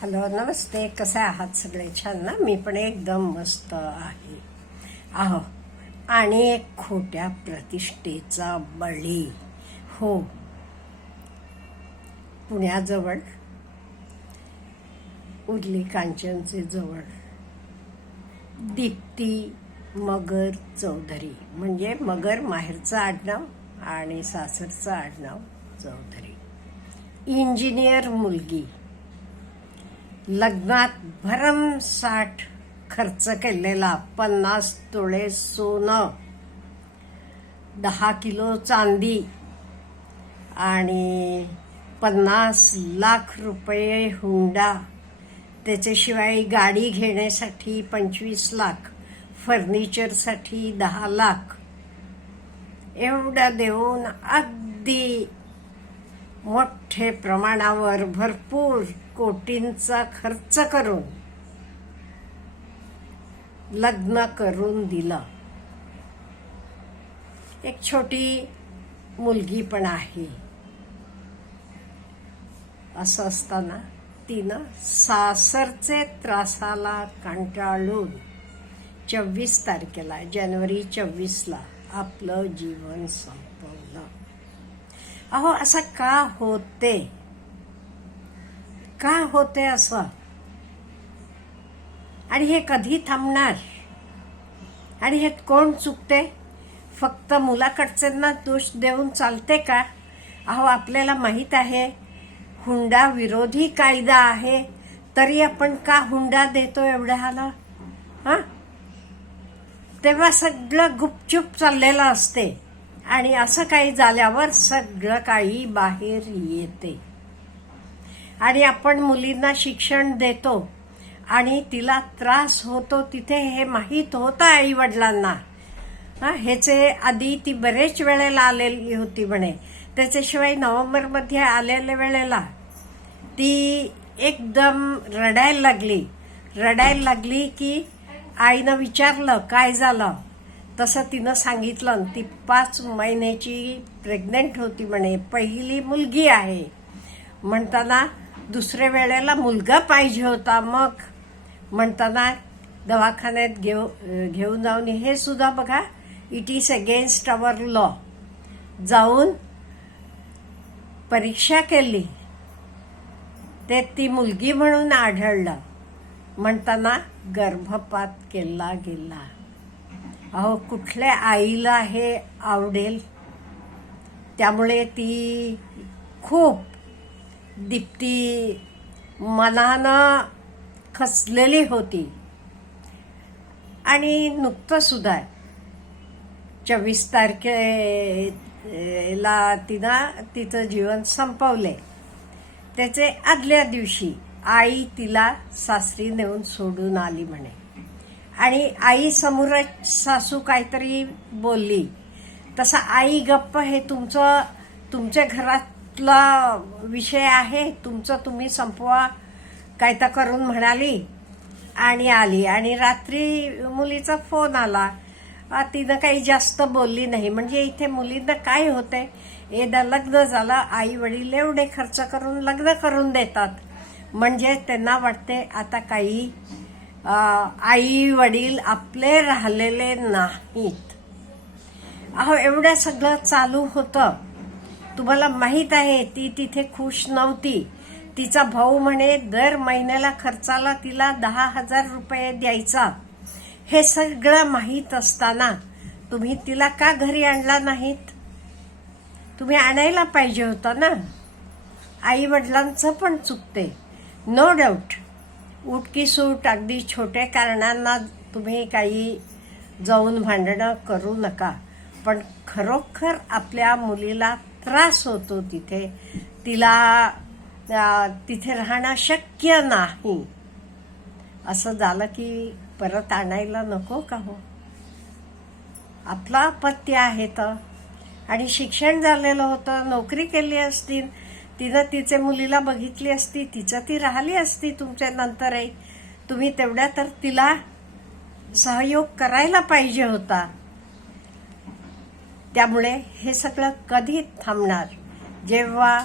Hello नमस्ते. कसे आहात सगळे? छान ना? मी पण एकदम मस्त आहे. आहो, आणि एक खोट्या प्रतिष्ठेचा बळी. हो, पुण्याजवळ उर्ली कांचनचे जवळ दीप्ती मगर चौधरी, म्हणजे मगर माहेरचं आडनाव आणि सासरचं आडनाव चौधरी. इंजिनियर मुलगी, लग्नात भरमसाठ खर्च केलेला, 50 तोळे सोनं, 10 किलो चांदी आणि 50 लाख रुपये हुंडा. त्याच्याशिवाय गाडी घेण्यासाठी 25 लाख, फर्निचरसाठी 10 लाख, एवढं देऊन अगदी मोठे प्रमाणावर भरपूर कोटींचा खर्च करून लग्न करून दिलं. एक छोटी मुलगी पण आहे. असं असताना तिनं सासरचे त्रासाला कंटाळून 24 तारखेला, जानेवारी 24ला आपलं जीवन संपवलं. अहो, असं का होते? का होते असं? आणि हे कधी थांबणार? आणि हे कोण चुकते? फक्त मुलाकडच्यांना दोष देऊन चालते का? अहो, आपल्याला माहित आहे हुंडा विरोधी कायदा आहे, तरी आपण का हुंडा देतो एवढ्याला? हा, तेव्हा सगळं गुपचूप चाललेलं असते आणि असं काही झाल्यावर सगळं काही बाहेर येते. आणि आपण मुलींना शिक्षण देतो आणि तिला त्रास होतो तिथे हे माहीत होतं आई वडिलांना. ह्याचे आधी ती बरेच वेळेला आलेली होती म्हणे. त्याच्याशिवाय नोव्हेंबरमध्ये आलेल्या वेळेला ती एकदम रडायला लागली की आईनं विचारलं काय झालं. तसं तिनं सांगितलं. ती 5 महिन्याची प्रेग्नंट होती म्हणे. पहिली मुलगी आहे म्हणताना दुसऱ्या वेळेला मुलगा पाहिजे होता. मग म्हणताना दवाखान्यात घेऊन जाऊन, हे सुद्धा बघा, it is against our law, जाऊन परीक्षा केली, ते ती मुलगी म्हणून आढळलं. म्हणताना गर्भपात केला गेला. अहो, कुठल्या आईला हे आवडेल? त्यामुळे ती खूप दीप्ती मनानं खचलेली होती. आणि नुकतं सुद्धा 24 तारखेला तिचं जीवन संपवले. त्याचे आदल्या दिवशी आई तिला सासरी नेऊन सोडून आली म्हणे. आणि आई समोरच सासू काहीतरी बोलली. तसा आई गप्प, हे तुमच्या घरातला विषय आहे, तुमचं तुम्ही संपवा काय तर करून म्हणाली आणि आली. आणि रात्री मुलीचा फोन आला. तिनं काही जास्त बोलली नाही. म्हणजे इथे मुलींना काय होतंय, एकदा लग्न झालं, आई वडील एवढे खर्च करून लग्न करून देतात, म्हणजे त्यांना वाटते आता काही आई वडील आपले राहिलेले नाहीत. अहो, एवढं सगळं चालू होतं. तुम्हाला माहित आहे ती तिथे खुश नव्हती. तिचा भाऊ म्हणे दर महिन्याला खर्चाला तिला 10,000 रुपये द्यायचा. हे सगळं माहीत असताना तुम्ही तिला का घरी आणला नाहीत? तुम्ही आणायला पाहिजे होतं ना. आई वडिलांचं पण चुकते, नो डाऊट. उठकी सूट, अगदी छोट्या कारणांना तुम्ही काही जाऊन भांडणं करू नका. पण खरोखर आपल्या मुलीला त्रास होतो तिथे, तिला तिथे राहणं शक्य नाही. असं झालं की परत आणायला नको का हो? आपला अपत्य आहे तर. आणि शिक्षण झालेलं होतं, नोकरी केली असती, तिनं तिचे मुलीला बघितली असती, तिचं ती राहिली असती तुमच्या नंतरही. तुम्ही तेवढ्या तर तिला सहयोग करायला पाहिजे होता. त्यामुळे हे सगळं कधी थांबणार? जेव्हा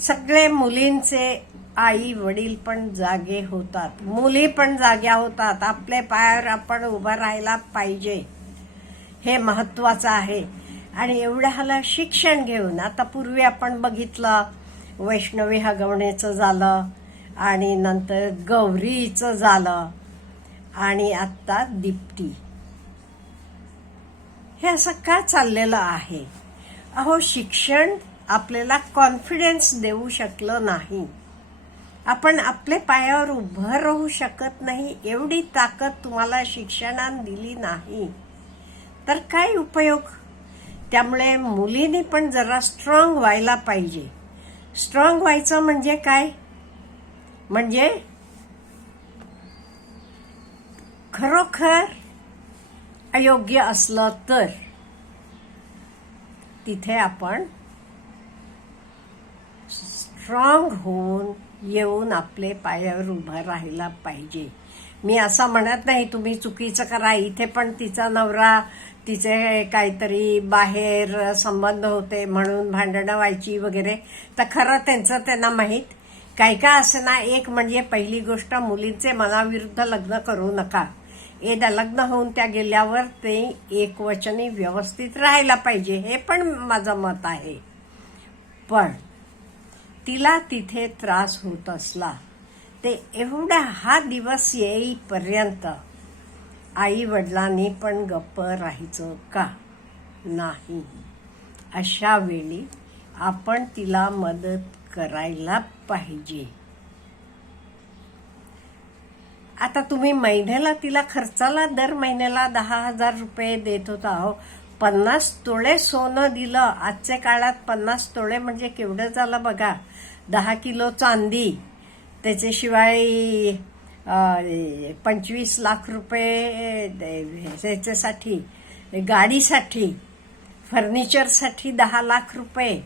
सगळे मुलींचे आई वडील पण जागे होतात, मुली पण जाग्या होतात. आपल्या पायावर आपण उभं राहायला पाहिजे, हे महत्वाचं आहे. आणि एवढ्याला शिक्षण घेऊन, आता पूर्वी आपण बघितलं वैष्णवी हगवण्याचं झालं, आणि नंतर गौरीचं झालं, आणि आता दीप्ती. हे असं का चाललेलं आहे? अहो, शिक्षण आपल्याला कॉन्फिडन्स देऊ शकलं नाही. आपण आपल्या पायावर उभं राहू शकत नाही, एवढी ताकद तुम्हाला शिक्षणाने दिली नाही, तर काय उपयोग? त्यामुळे मुलींनी पण जरा स्ट्रॉंग व्हायला पाहिजे. स्ट्रॉंग व्हायचं म्हणजे काय? म्हणजे खरोखर अयोग्य असलं तर तिथे आपण स्ट्रॉंग होऊन येऊन आपले पायावर उभं राहायला पाहिजे. मी असं म्हणत नाही तुम्ही चुकीचं करा. इथे पण तिचा नवरा, तिचे काहीतरी बाहेर संबंध होते म्हणून भांडणं व्हायची वगैरे, तर खरं त्यांचं त्यांना माहीत. काय का असं ना, एक म्हणजे पहिली गोष्ट, मुलींचे मनाविरुद्ध लग्न करू नका. एकदा लग्न होऊन त्या गेल्यावर ते एकवचनी व्यवस्थित राहायला पाहिजे, हे पण माझं मत आहे. पण तिला तिथे त्रास होत असला ते एवढा हा दिवस येईपर्यंत आई वडिलांनी पण गप्प राहायचं का? नाही. अशा वेळी आपण तिला मदत करायला पाहिजे. आता तुम्ही महिन्याला तिला खर्चाला दर महिन्याला 10,000 रुपये देत होता. अहो, 50 तोळे सोनं दिलं. आजच्या काळात 50 तोळे म्हणजे केवढं झालं बघा. 10 किलो चांदी, त्याच्याशिवाय 25 लाख रुपये त्याच्यासाठी, गाडीसाठी, फर्निचरसाठी 10 लाख रुपये,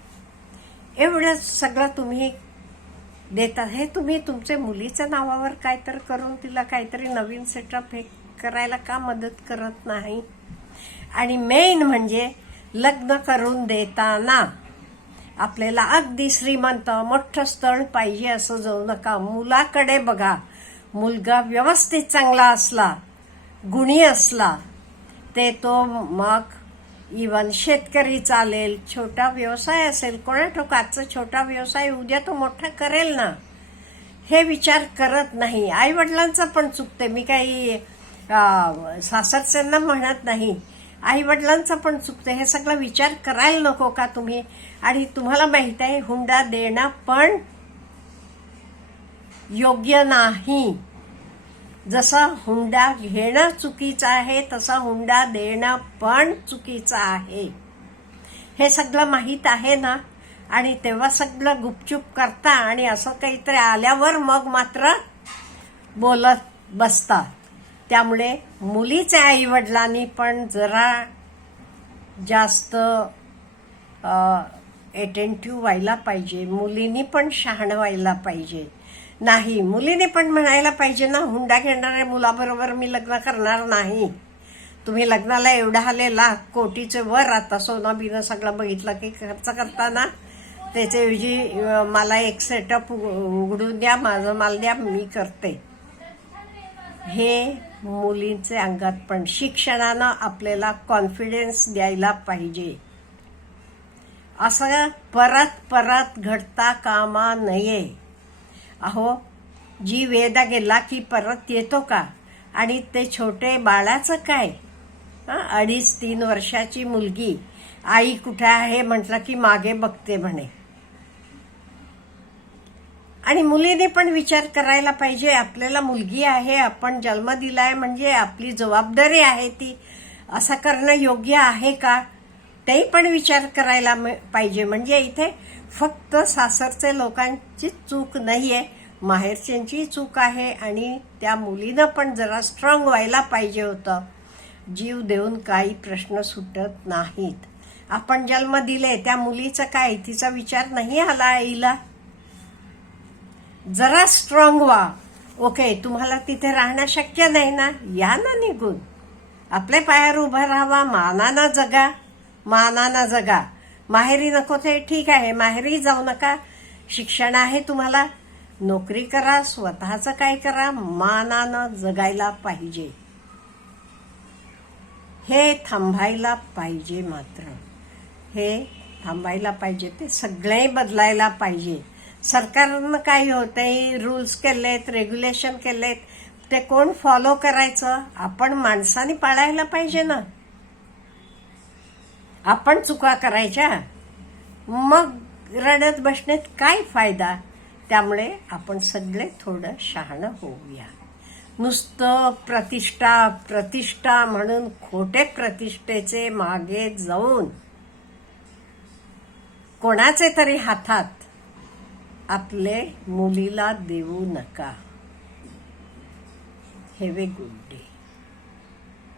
एवढं सगळं तुम्ही देता. हे तुम्ही तुमच्या मुलीच्या नावावर काहीतरी करून तिला काहीतरी नवीन सेटअप हे करायला का मदत करत नाही? आणि मेन म्हणजे लग्न करून देताना आपल्याला अगदी श्रीमंत मोठं स्थळ पाहिजे असं जाऊ नका. मुलाकडे बघा. मुलगा व्यवस्थित चांगला असला, गुणी असला, ते तो मग इवन शेतकरी चालेल, छोटा व्यवसाय असेल, कोणा ठाऊक आजचा छोटा व्यवसाय उद्या तो मोठा करेल ना, हे विचार करत नाही. आई वडिलांचं पण चुकते. मी काही सासरच्यांना म्हणत नाही, आई वडिलांचं पण चुकते. हे सगळं विचार करायला नको का तुम्ही? आणि तुम्हाला माहित आहे, हुंडा देणं पण योग्य नाही. जसं हुंडा घेणं चुकीचं आहे, तसं हुंडा देणं पण चुकीचं आहे. हे सगळं माहीत आहे ना. आणि तेव्हा सगळं गुपचूप करता आणि असं काहीतरी आल्यावर मग मात्र बोलत बसता. त्यामुळे मुलीच्या आई वडिलांनी पण जरा जास्त अटेंटिव्ह व्हायला पाहिजे. मुलींनी पण शहाणं व्हायला पाहिजे. नाही, मुलीने पण म्हणायला पाहिजे ना, हुंडा घेणाऱ्या मुलाबरोबर मी लग्न करणार नाही. तुम्ही लग्नाला एवढा आले लाख कोटीचे वर, आता सोनं बिनं सगळं बघितलं की खर्च करताना त्याच्याऐवजी मला एक सेटअप उघडून द्या, माझं माल द्या, मी करते. हे मुलींचे अंगात पण शिक्षणानं आपल्याला कॉन्फिडन्स द्यायला पाहिजे. असं परत परत घडता कामा नये. अहो, जी वेदा गेला की परत येतो का? आणि ते छोटे बाळाचं काय? 2.5-3 वर्षाची मुलगी आई कुठे आहे म्हटलं की मागे बघते म्हणे. आणि मुलीने पण विचार करायला पाहिजे, आपल्याला मुलगी आहे, आपण जन्म दिलाय म्हणजे आपली जबाबदारी आहे ती. असं करणं योग्य आहे का? तेही पण विचार करायला पाहिजे. म्हणजे इथे फक्त सासरचे लोकांची चूक नाहीये, माहेरच्यांची चूक आहे. आणि त्या मुलीनं पण जरा स्ट्रॉंग व्हायला पाहिजे होतं. जीव देऊन काही प्रश्न सुटत नाहीत. आपण जन्म दिले, त्या मुलीचं काय, तिचा विचार नाही आला आईला? जरा स्ट्रॉंग व्हा. ओके, तुम्हाला तिथे राहणं शक्य नाही ना, या ना निघून. आपल्या पायावर उभं राहावा, मानानं जगा, मानानं जगा. माहेरी नको ते ठीक आहे, माहेरी जाऊ नका. शिक्षण आहे तुम्हाला, नोकरी करा, स्वतःचं काय करा, मानानं जगायला पाहिजे. हे थांबायला पाहिजे. मात्र हे थांबायला पाहिजे. ते सगळे बदलायला पाहिजे. सरकारनं काही होतंय, रूल्स केलेत, रेग्युलेशन केलेत, ते कोण फॉलो करायचं? आपण माणसाने पाळायला पाहिजे ना. आपण चुका करायच्या, मग रडत बसण्यात काय फायदा? त्यामुळे आपण सगळे थोडं शहाणं होऊया. नुसतं प्रतिष्ठा प्रतिष्ठा म्हणून खोटे प्रतिष्ठेचे मागे जाऊन कोणाचे तरी हातात आपले मुलीला देऊ नका. Have a good day.